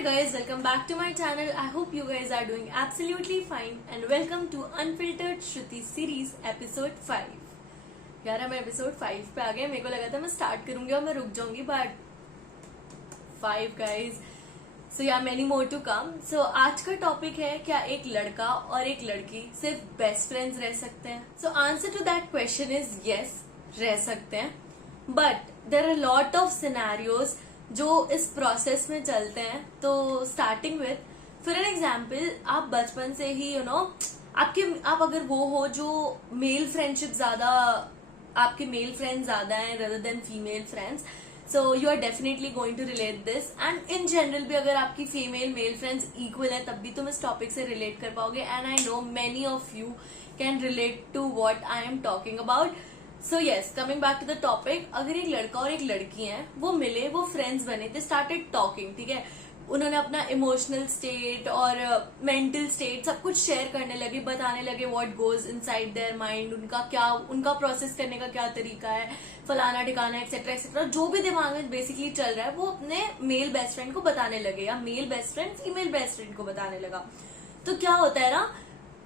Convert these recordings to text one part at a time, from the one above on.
Hi guys, welcome back to my channel. I hope you guys are doing absolutely fine and welcome to Unfiltered Shruti series episode 5. यार हम episode 5 पे आ गए. मेरे को लगा था मैं start करूंगी और मैं रुक जाऊंगी, but 5 guys. So yeah, many more to come. So आज का टॉपिक है क्या एक लड़का और एक लड़की सिर्फ बेस्ट फ्रेंड्स रह सकते हैं? So answer to that question is yes, रह सकते हैं. But there are a lot of scenarios जो इस प्रोसेस में चलते हैं. तो starting with for an example, आप बचपन से ही आप अगर वो हो जो मेल फ्रेंडशिप ज्यादा, आपके मेल फ्रेंड्स ज्यादा हैं rather than female friends, so you are definitely going to relate this. And in general भी अगर आपकी फीमेल मेल फ्रेंड्स इक्वल है तब भी तुम इस टॉपिक से रिलेट कर पाओगे. And I know many of you can relate to what I am talking about. So yes, coming back to the topic, अगर एक लड़का और एक लड़की हैं, वो मिले, वो फ्रेंड्स बने, दे स्टार्टेड टॉकिंग, ठीक है, उन्होंने अपना इमोशनल स्टेट और मेंटल स्टेट सब कुछ शेयर करने लगे, बताने लगे what goes inside their mind, उनका प्रोसेस करने का क्या तरीका है, फलाना ठिकाना एक्सेट्रा एक्सेट्रा, जो भी दिमाग में बेसिकली चल रहा है वो अपने मेल बेस्ट फ्रेंड को बताने लगे, या male best friend female best friend को बताने लगा. तो क्या होता है ना,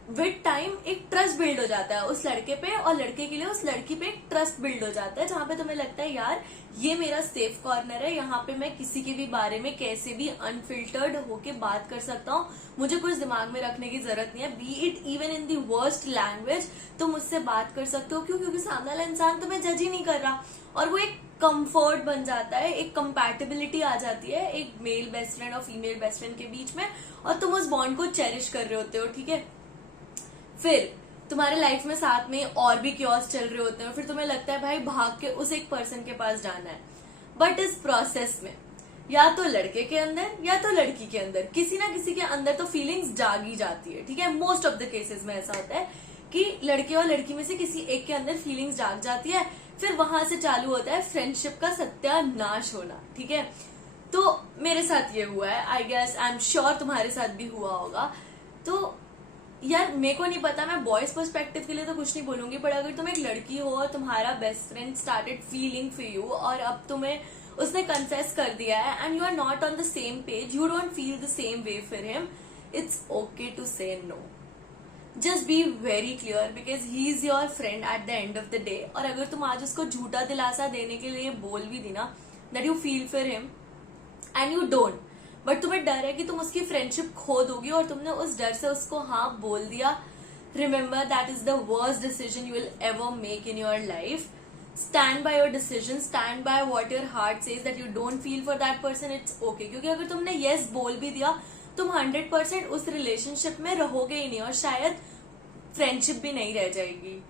विद टाइम एक ट्रस्ट बिल्ड हो जाता है उस लड़के पे, और लड़के के लिए उस लड़की पे एक ट्रस्ट बिल्ड हो जाता है, जहां पे तुम्हें लगता है यार ये मेरा सेफ कॉर्नर है, यहाँ पे मैं किसी के भी बारे में कैसे भी अनफिल्टर्ड होके बात कर सकता हूँ, मुझे कुछ दिमाग में रखने की जरूरत नहीं है. B it even in the worst language, तुम मुझसे बात कर सकते हो. क्यों? क्योंकि सामने वाला इंसान तुम्हें जज ही नहीं कर रहा, और वो एक कंफर्ट बन जाता है, एक कंपैटिबिलिटी आ जाती है एक मेल बेस्ट फ्रेंड और फीमेल बेस्ट फ्रेंड के बीच में, और तुम उस बॉन्ड को चेरिश कर रहे होते हो, ठीक है. फिर तुम्हारे लाइफ में साथ में और भी क्योस चल रहे होते हैं, फिर तुम्हें लगता है भाई भाग के उस एक पर्सन के पास जाना है. बट इस प्रोसेस में या तो लड़के के अंदर या तो लड़की के अंदर किसी ना किसी के अंदर तो फीलिंग्स जागी जाती है, ठीक है. मोस्ट ऑफ द केसेस में ऐसा होता है कि लड़के और लड़की में से किसी एक के अंदर फीलिंग्स जाग जाती है, फिर वहां से चालू होता है फ्रेंडशिप का सत्यानाश होना, ठीक है. तो मेरे साथ ये हुआ है, I guess I am sure तुम्हारे साथ भी हुआ होगा. तो यार मेरे को नहीं पता, मैं बॉयज पर्सपेक्टिव के लिए तो कुछ नहीं बोलूंगी, पर अगर तुम एक लड़की हो और तुम्हारा best friend started feeling for you, और अब तुम्हें उसने कन्फेस कर दिया है and you are not on the same page, you don't feel the same way for him, it's okay to say no. Just be very clear because he is your friend at the end of the day. और अगर तुम आज उसको झूठा दिलासा देने के लिए बोल भी दी ना that you feel for him and you don't, but तुम्हें डर है कि तुम उसकी फ्रेंडशिप खो दोगी और तुमने उस डर से उसको हाँ बोल दिया, remember that is the worst decision you will ever make in your life. Stand by your decision, stand by what your heart says that you don't feel for that person, it's okay. क्योंकि अगर तुमने yes बोल भी दिया, तुम 100% उस relationship में रहोगे ही नहीं, और शायद फ्रेंडशिप भी नहीं रह जाएगी.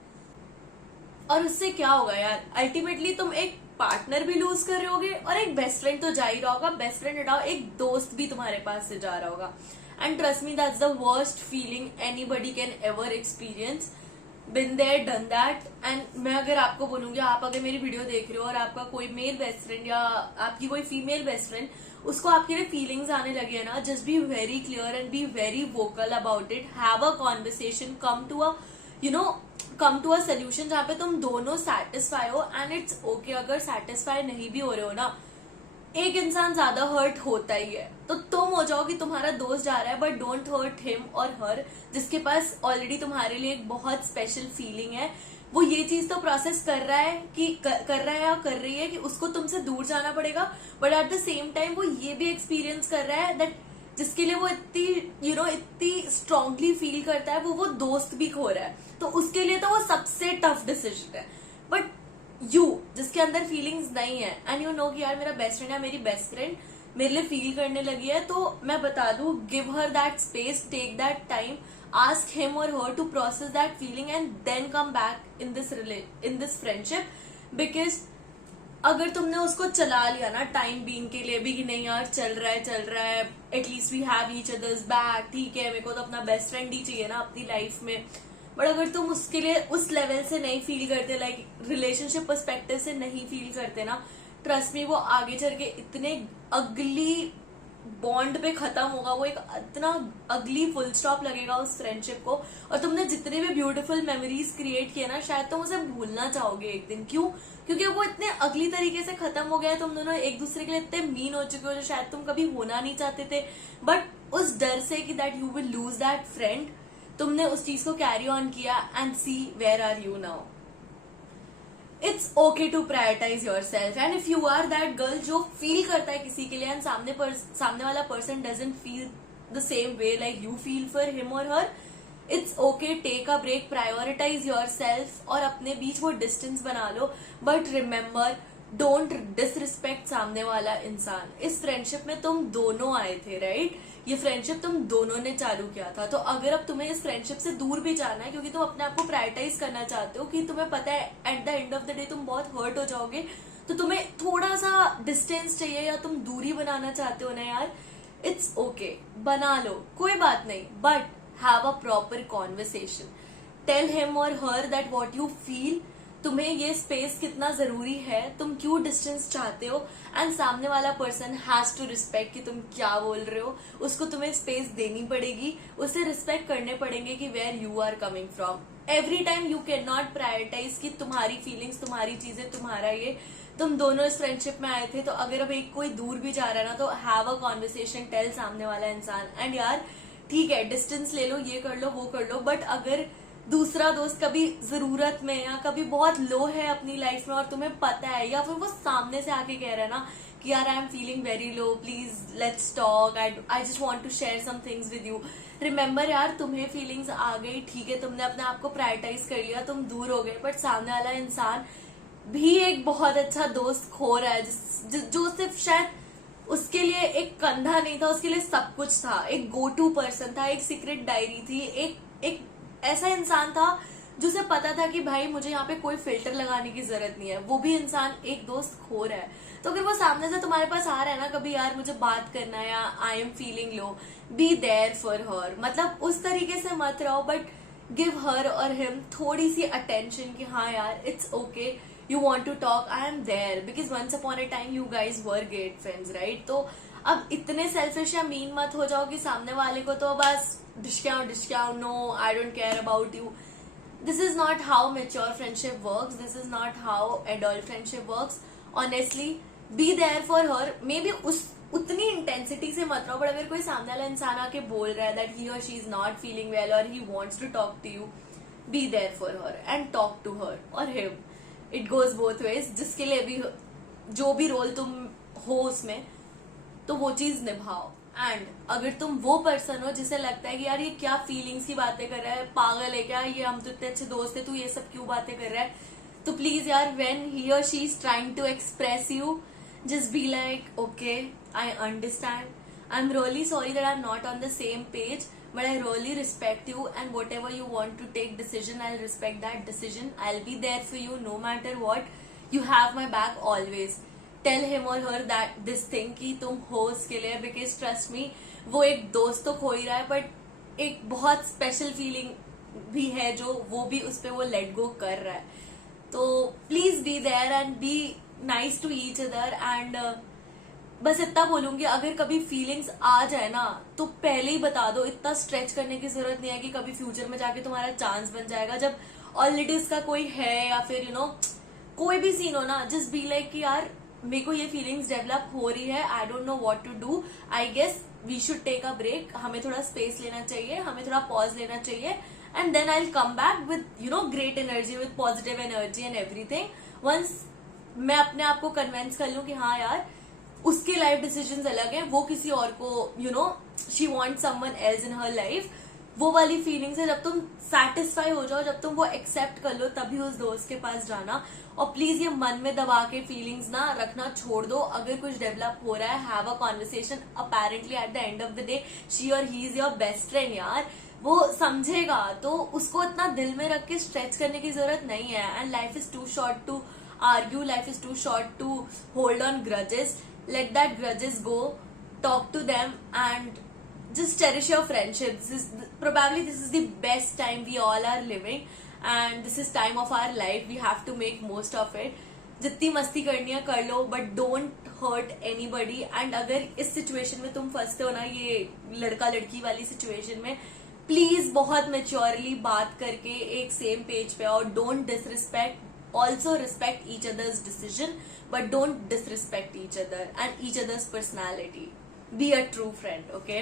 और उससे क्या होगा यार, अल्टीमेटली तुम एक पार्टनर भी लूज कर रहे होगे, और एक बेस्ट फ्रेंड तो जा ही रहा होगा, बेस्ट फ्रेंड हटाओ एक दोस्त भी तुम्हारे पास से जा रहा होगा. And trust me, that's the worst feeling anybody can ever experience. Been there done that. And मैं अगर आपको बोलूंगी, आप अगर मेरी वीडियो देख रहे हो और आपका कोई मेल बेस्ट फ्रेंड या आपकी कोई फीमेल बेस्ट फ्रेंड, उसको आपके लिए फीलिंग्स आने लगे है ना, just be very clear and be very vocal about it. Have a conversation, come to a solution जहां पे तुम दोनों सेटिस्फाई हो. एंड इट्स ओके अगर सेटिस्फाई नहीं भी हो रहे हो ना, एक इंसान ज्यादा हर्ट होता ही है, तो तुम हो जाओ कि तुम्हारा दोस्त जा रहा है, बट डोंट हर्ट हिम और हर, जिसके पास ऑलरेडी तुम्हारे लिए एक बहुत स्पेशल फीलिंग है. वो ये चीज तो प्रोसेस कर रहा है कि कर रहा है या कर रही है कि उसको तुमसे दूर जाना पड़ेगा, but at the same time वो ये भी एक्सपीरियंस कर रहा है दैट जिसके लिए वो इतनी स्ट्रांगली फील करता है, वो दोस्त भी खो रहा है, तो उसके लिए तो वो सबसे टफ डिसीजन है. बट यू जिसके अंदर फीलिंग्स नहीं है एंड यू नो कि यार मेरा बेस्ट फ्रेंड है, मेरी बेस्ट फ्रेंड मेरे लिए फील करने लगी है, तो मैं बता दूं, give her that space, take that time, ask him और her to process that feeling and then come back in this friendship. Because अगर तुमने उसको चला लिया ना टाइम बीइंग के लिए भी कि नहीं यार चल रहा है, at least we have each others back, ठीक है, मेरे को तो अपना बेस्ट फ्रेंड ही चाहिए ना अपनी लाइफ में, बट अगर तुम उसके लिए उस लेवल से नहीं फील करते, लाइक रिलेशनशिप पर्सपेक्टिव से नहीं फील करते ना, ट्रस्ट मी वो आगे चल के इतने अगली बॉन्ड पे खत्म होगा, वो एक इतना अगली फुल स्टॉप लगेगा उस फ्रेंडशिप को, और तुमने जितने भी ब्यूटीफुल मेमोरीज क्रिएट किए ना, शायद तुम उसे भूलना चाहोगे एक दिन. क्यों? क्योंकि वो इतने अगली तरीके से खत्म हो गया है, तुम दोनों एक दूसरे के लिए इतने मीन हो चुके हो जो शायद तुम कभी होना नहीं चाहते थे, बट उस डर से कि that you will lose that friend, तुमने उस चीज को कैरी ऑन किया and see where are you now. It's okay to prioritise yourself, and if you are that girl जो फील करता है किसी के लिए एंड सामने वाला person doesn't feel the same way like you feel for him और her, it's okay, take a break, prioritise yourself और अपने बीच वो डिस्टेंस बना लो. बट रिमेम्बर, डोंट डिसरिस्पेक्ट सामने वाला इंसान. इस फ्रेंडशिप में तुम दोनों आए थे, राइट? ये फ्रेंडशिप तुम दोनों ने चालू किया था. तो अगर अब तुम्हें इस फ्रेंडशिप से दूर भी जाना है क्योंकि तुम अपने आप को प्रायोरिटाइज करना चाहते हो, कि तुम्हें पता है eight the end of the day तुम बहुत हर्ट हो जाओगे, तो तुम्हें थोड़ा सा डिस्टेंस चाहिए या तुम दूरी बनाना चाहते हो ना यार, इट्स ओके, बना लो, कोई बात नहीं. But have a proper conversation. Tell him or her that what you feel, तुम्हें ये स्पेस कितना जरूरी है, तुम क्यों डिस्टेंस चाहते हो, एंड सामने वाला पर्सन हैज टू रिस्पेक्ट कि तुम क्या बोल रहे हो. उसको तुम्हें स्पेस देनी पड़ेगी, उसे रिस्पेक्ट करने पड़ेंगे कि where you are coming from. Every time you can not prioritise कि तुम्हारी फीलिंग्स, तुम्हारी चीजें, तुम्हारा ये. तुम दोनों इस फ्रेंडशिप में आए थे, तो अगर अब एक कोई दूर भी जा रहा है ना, तो हैव अ कॉन्वर्सेशन, टेल सामने वाला इंसान, एंड यार ठीक है डिस्टेंस ले लो, ये कर लो, वो कर लो, बट अगर दूसरा दोस्त कभी जरूरत में या कभी बहुत लो है अपनी लाइफ में और तुम्हें पता है, या फिर वो सामने से आके कह रहा है ना कि यार I am feeling very low, please let's talk, I just want to share some things with you. Remember यार, तुम्हें फीलिंग्स आ गई, ठीक है, तुमने अपने आप को प्रायोरिटाइज कर लिया, तुम दूर हो गए, बट सामने वाला इंसान भी एक बहुत अच्छा दोस्त खो रहा है जो सिर्फ शायद उसके लिए एक कंधा नहीं था, उसके लिए सब कुछ था. एक गो टू पर्सन था, एक सीक्रेट डायरी थी, एक ऐसा इंसान था जिसे पता था कि भाई मुझे यहाँ पे कोई फिल्टर लगाने की जरूरत नहीं है. वो भी इंसान एक दोस्त खो रहा है. तो अगर वो सामने से तुम्हारे पास आ रहा है ना कभी, यार मुझे बात करना है या I am feeling low, be there for her. मतलब उस तरीके से मत रहो, बट गिव हर और हिम थोड़ी सी अटेंशन कि हाँ यार it's okay, you want to talk, I am there, because once upon a time you guys were great friends, right? तो अब इतने सेल्फिश या मीन मत हो जाओ कि सामने वाले को तो बस discount, no I don't care about you. This is not how mature friendship works, this is not how adult friendship works. Honestly be there for her. Maybe उतनी इंटेंसिटी से मत रहो, बट अगर कोई सामने वाला इंसान आके बोल रहा है दैट ही और she is not feeling well और he wants to talk to you, be there for her and talk to her और him. It goes both ways. जिसके लिए भी जो भी रोल तुम हो उसमें, तो वो चीज निभाओ. एंड अगर तुम वो पर्सन हो जिसे लगता है कि यार ये क्या फीलिंग्स की बातें कर रहा है, पागल है क्या ये, हम तो इतने अच्छे दोस्त है, तू ये सब क्यों बातें कर रहा है, तो प्लीज यार व्हेन ही और she is trying to express you, just be like okay, I understand, I am really sorry that I am not on the same page, but I really respect you, and whatever you want to take decision, I'll respect that decision. I'll be there for you no matter what. You have my back always. Tell him or her that this thing कि तुम हो उसके लिए, because trust me, वो एक दोस्त तो खो ही रहा है, but एक बहुत स्पेशल फीलिंग भी है जो वो भी उस पर वो लेट गो कर रहा है. तो please be there and be nice to each other. And बस इतना बोलूंगी, अगर कभी फीलिंग्स आ जाए ना तो पहले ही बता दो. इतना स्ट्रेच करने की जरूरत नहीं है कि कभी फ्यूचर में जाके तुम्हारा चांस बन जाएगा. जब ऑलरेडी इसका कोई है या फिर कोई भी सीन हो ना, जस्ट बी लाइक कि यार मेरे को ये फीलिंग्स डेवलप हो रही है, I don't know what to do, I guess we should take a break. हमें थोड़ा स्पेस लेना चाहिए, हमें थोड़ा पॉज लेना चाहिए, and then I will come back with great energy, with positive energy and everything. Once मैं अपने आप को कन्विंस कर लूं कि हाँ यार उसके लाइफ डिसीजंस अलग हैं, वो किसी और को she wants someone else in her life, वो वाली फीलिंग्स है. जब तुम सेटिस्फाई हो जाओ, जब तुम वो एक्सेप्ट कर लो, तभी उस दोस्त के पास जाना. और प्लीज ये मन में दबा के फीलिंग्स ना रखना छोड़ दो. अगर कुछ डेवलप हो रहा है, have a conversation. Apparently at the end of the day she और he is your best friend यार, वो समझेगा. तो उसको इतना दिल में रख के स्ट्रेच करने की जरूरत नहीं है. And life is too short to argue, life is too short to hold on grudges. Let that grudges go, talk to them, and just cherish your friendships. Probably this is the best time we all are living, and this is time of our life. We have to make most of it. जितनी मस्ती करनी है कर लो, but don't hurt anybody. And अगर इस situation में तुम फंसते हो ना, ये लड़का लड़की वाली सिचुएशन में, प्लीज बहुत मेच्योरली बात करके एक सेम पेज पे आओ. Don't disrespect also respect each others decision, but don't disrespect each other and each others personality. Be a true friend, okay?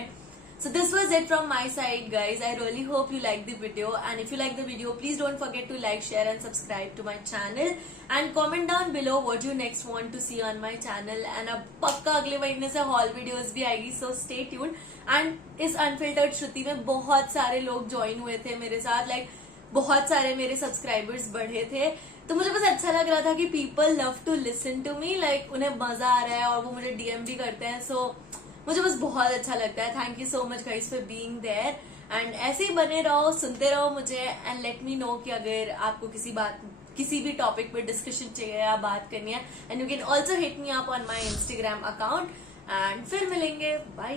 So this was it from my side, guys. I really hope you liked the video, and if you like the video, please don't forget to like, share and subscribe to my channel, and comment down below what you next want to see on my channel. And अब पक्का अगले महीने से haul videos भी आएगी, so stay tuned. And इस Unfiltered श्रुति में बहुत सारे लोग ज्वाइन हुए थे मेरे साथ, like बहुत सारे मेरे सब्सक्राइबर्स बढ़े थे, तो मुझे बस अच्छा लग रहा था कि people love to listen to me, like उन्हें मजा आ रहा है और वो मुझे डीएम भी करते हैं. सो मुझे बस बहुत अच्छा लगता है. Thank you so much guys for being there, and ऐसे ही बने रहो, सुनते रहो मुझे, एंड लेट मी नो कि अगर आपको किसी भी टॉपिक पे डिस्कशन चाहिए या बात करनी है, and you can also hit me up on my Instagram account. And फिर मिलेंगे, बाय.